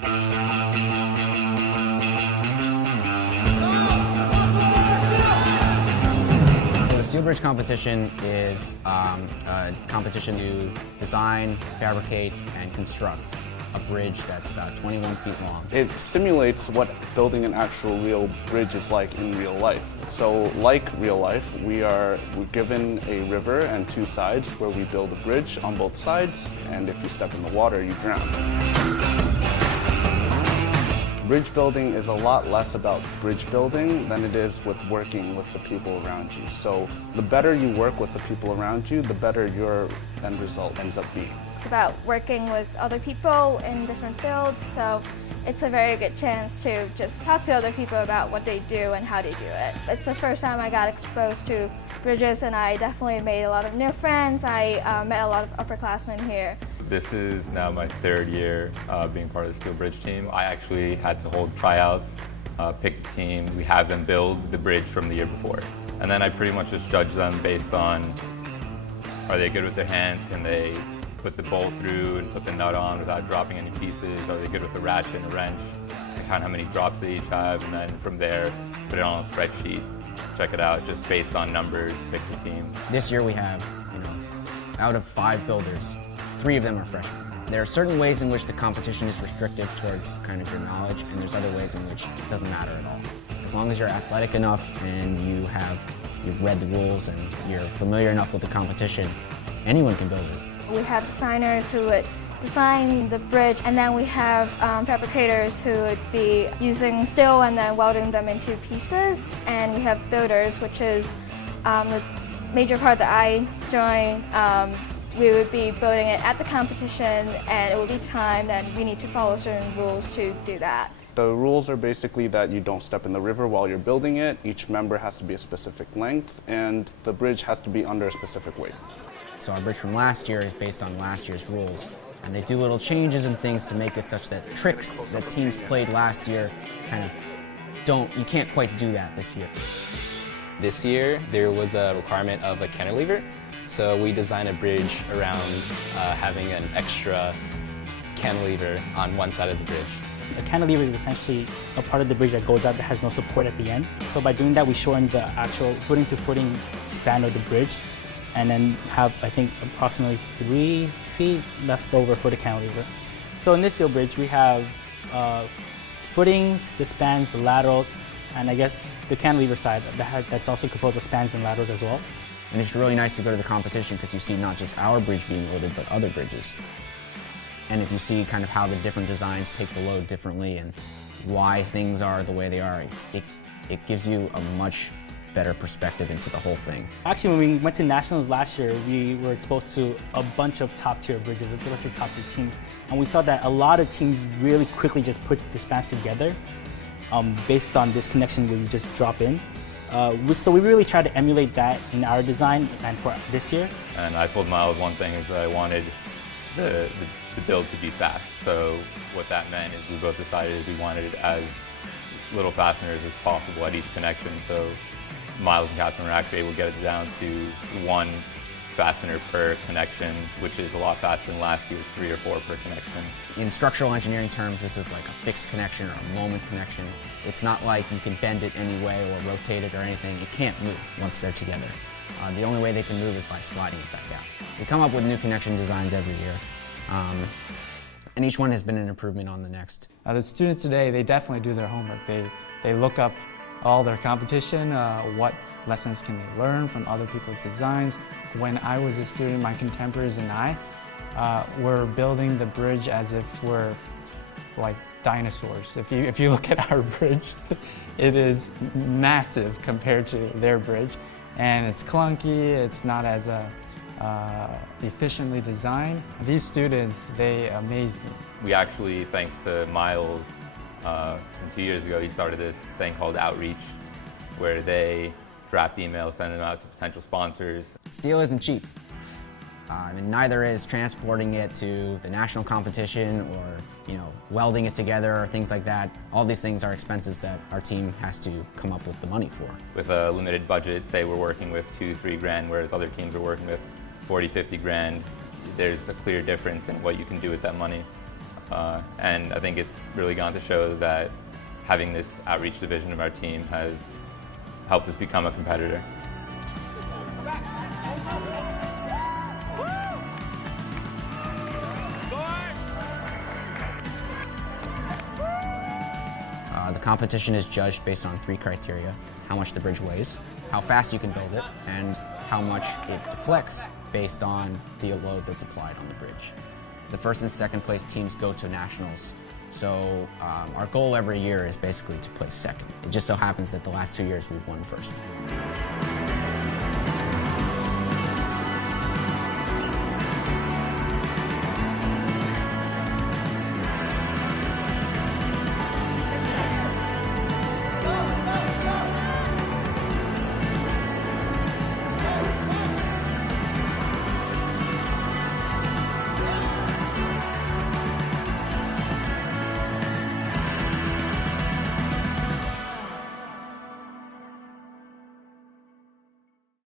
The Steel Bridge competition is a competition to design, fabricate, and construct a bridge that's about 21 feet long. It simulates what building an actual real bridge is like in real life. So like real life, we're given a river and two sides where we build a bridge on both sides, and if you step in the water, you drown. Bridge building is a lot less about bridge building than it is with working with the people around you. So the better you work with the people around you, the better your end result ends up being. It's about working with other people in different fields, so it's a very good chance to just talk to other people about what they do and how they do it. It's the first time I got exposed to bridges, and I definitely made a lot of new friends. I met a lot of upperclassmen here. This is now my third year being part of the Steel Bridge team. I actually had to hold tryouts, pick the team. We have them build the bridge from the year before. And then I pretty much just judge them based on, are they good with their hands? Can they put the bolt through and put the nut on without dropping any pieces? Are they good with a ratchet and a wrench? And count how many drops they each have, and then from there, put it on a spreadsheet, check it out, just based on numbers, pick the team. This year we have, out of 5 builders, 3 of them are freshmen. There are certain ways in which the competition is restricted towards kind of your knowledge, and there's other ways in which it doesn't matter at all. As long as you're athletic enough and you've read the rules and you're familiar enough with the competition, anyone can build it. We have designers who would design the bridge, and then we have fabricators who would be using steel and then welding them into pieces, and we have builders, which is the major part that I joined. We would be building it at the competition, and it will be timed, and we need to follow certain rules to do that. The rules are basically that you don't step in the river while you're building it. Each member has to be a specific length, and the bridge has to be under a specific weight. So our bridge from last year is based on last year's rules, and they do little changes and things to make it such that tricks that teams played last year you can't quite do that this year. This year, there was a requirement of a cantilever. So we designed a bridge around having an extra cantilever on one side of the bridge. A cantilever is essentially a part of the bridge that goes out that has no support at the end. So by doing that, we shortened the actual footing-to-footing span of the bridge, and then have, I think, approximately 3 feet left over for the cantilever. So in this steel bridge, we have footings, the spans, the laterals, and I guess the cantilever side that's also composed of spans and laterals as well. And it's really nice to go to the competition because you see not just our bridge being loaded, but other bridges. And if you see kind of how the different designs take the load differently and why things are the way they are, it gives you a much better perspective into the whole thing. Actually, when we went to nationals last year, we were exposed to a bunch of top-tier bridges, a bunch of top-tier teams, and we saw that a lot of teams really quickly just put the spans together based on this connection where you just drop in. So we really tried to emulate that in our design and for this year. And I told Miles one thing is that I wanted the build to be fast. So what that meant is we both decided we wanted it as little fasteners as possible at each connection. So Miles and Catherine were actually able to get it down to 1 fastener per connection, which is a lot faster than last year's 3 or 4 per connection. In structural engineering terms, this is like a fixed connection or a moment connection. It's not like you can bend it any way or rotate it or anything. It can't move once they're together. The only way they can move is by sliding it back out. We come up with new connection designs every year, and each one has been an improvement on the next. The students today, they definitely do their homework. They look up all their competition, what lessons can they learn from other people's designs. When I was a student, my contemporaries and I were building the bridge as if we're like dinosaurs. If you look at our bridge, it is massive compared to their bridge, and it's clunky, it's not as efficiently designed. These students, they amaze me. We actually, thanks to Miles, 2 years ago, he started this thing called Outreach, where they draft emails, send them out to potential sponsors. Steel isn't cheap, and neither is transporting it to the national competition or welding it together or things like that. All these things are expenses that our team has to come up with the money for. With a limited budget, say we're working with $2-3 grand, whereas other teams are working with $40-50 grand, there's a clear difference in what you can do with that money. And I think it's really gone to show that having this outreach division of our team has helped us become a competitor. The competition is judged based on 3 criteria: how much the bridge weighs, how fast you can build it, and how much it deflects based on the load that's applied on the bridge. The first and second place teams go to nationals. So our goal every year is basically to place second. It just so happens that the last 2 years we've won first.